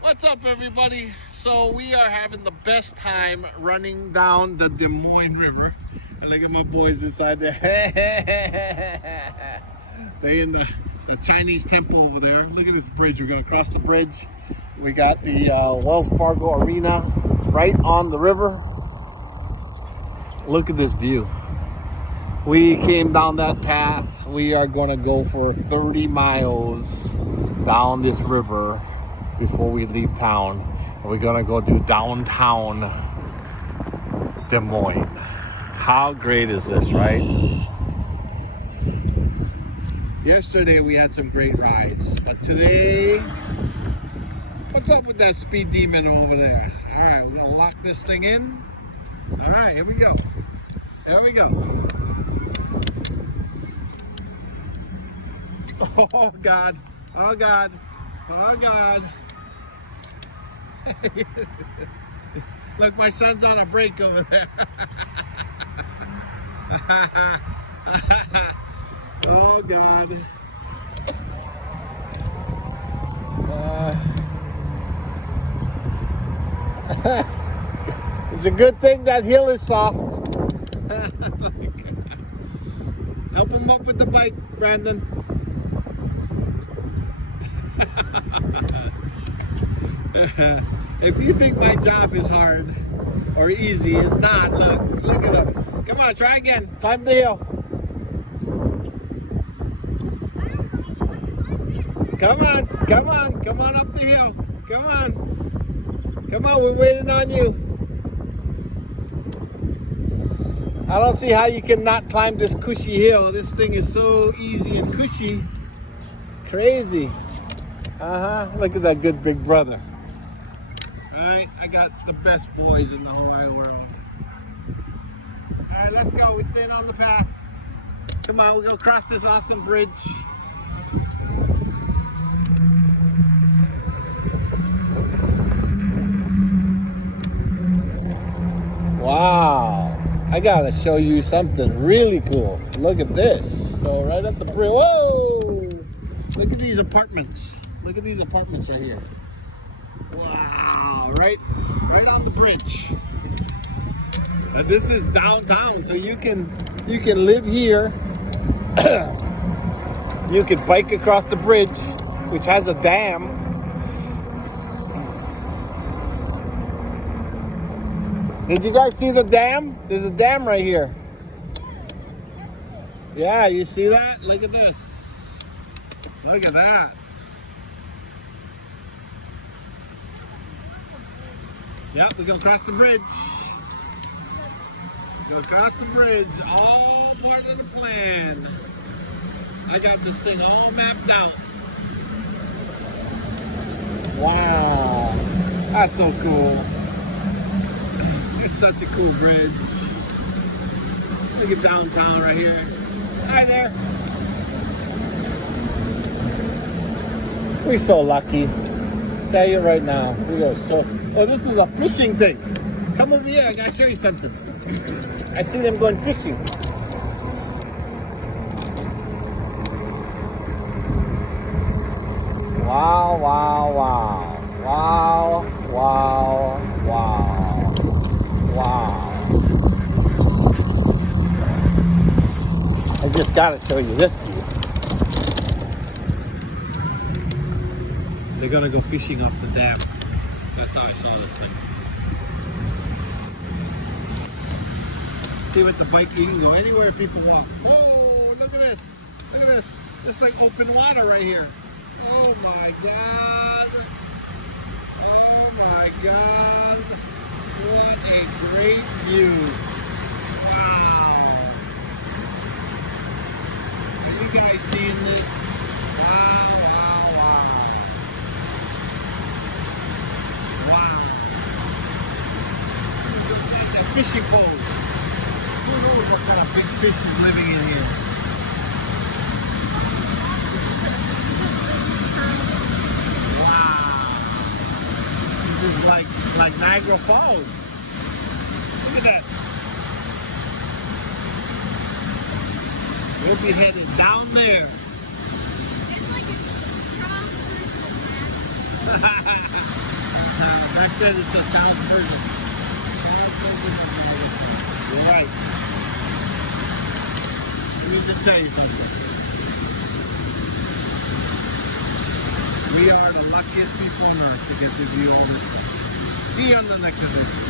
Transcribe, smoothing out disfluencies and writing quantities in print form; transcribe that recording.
What's up, everybody? So we are having the best time running down the Des Moines River. And look at my boys inside there. They in the Chinese temple over there. Look at this bridge. We're going to cross the bridge. We got the Wells Fargo Arena right on the river. Look at this view. We came down that path. We are going to go for 30 miles down this river before we leave town. And we're gonna go do downtown Des Moines. How great is this, right? Yesterday we had some great rides, but today, what's up with that speed demon over there? All right, we're gonna lock this thing in. All right, here we go. Here we go. Oh God, oh God, oh God. Look, my son's on a break over there. Oh God. It's a good thing that hill is soft. Help him up with the bike, Brandon. If you think my job is hard or easy, it's not. Look at him. Come on, try again. Climb the hill. Come on, come on, come on up the hill. Come on. Come on, we're waiting on you. I don't see how you can not climb this cushy hill. This thing is so easy and cushy. Crazy. Look at that good big brother. Alright, I got the best boys in the whole wide world. Alright, let's go. We're staying on the path. Come on, we'll go across this awesome bridge. Wow. I gotta show you something really cool. Look at this. So right up the bridge. Whoa! Look at these apartments. Look at these apartments right here. Wow, right on the bridge. And this is downtown, so you can live here. You can bike across the bridge, which has a dam. Did you guys see the dam? There's a dam right here. Yeah, you see that? Look at this. Look at that. Yep, we're gonna cross the bridge. Go across the bridge, all part of the plan. I got this thing all mapped out. Wow, that's so cool. It's such a cool bridge. Look at downtown right here. Hi there. We're so lucky. Tell you right now, we are so. Oh, this is a fishing thing. Come over here, I gotta show you something. I see them going fishing. Wow, wow, wow. Wow, wow, wow. Wow. I just gotta show you this view. They're gonna go fishing off the dam. That's how I saw this thing. See, with the bike, you can go anywhere people walk. Whoa, look at this. Look at this. It's like open water right here. Oh my God. Oh my God. What a great view. Wow. Are you guys seeing this? Wow, wow, wow. Wow. A fishing pole. Who knows what kind of big fish is living in here? Wow. This is like Niagara Falls. Look at that. We'll be headed down there. Back then it's the town prison. You're right. Let me just tell you something. We are the luckiest people on earth to get to view all this stuff. See you on the next edition.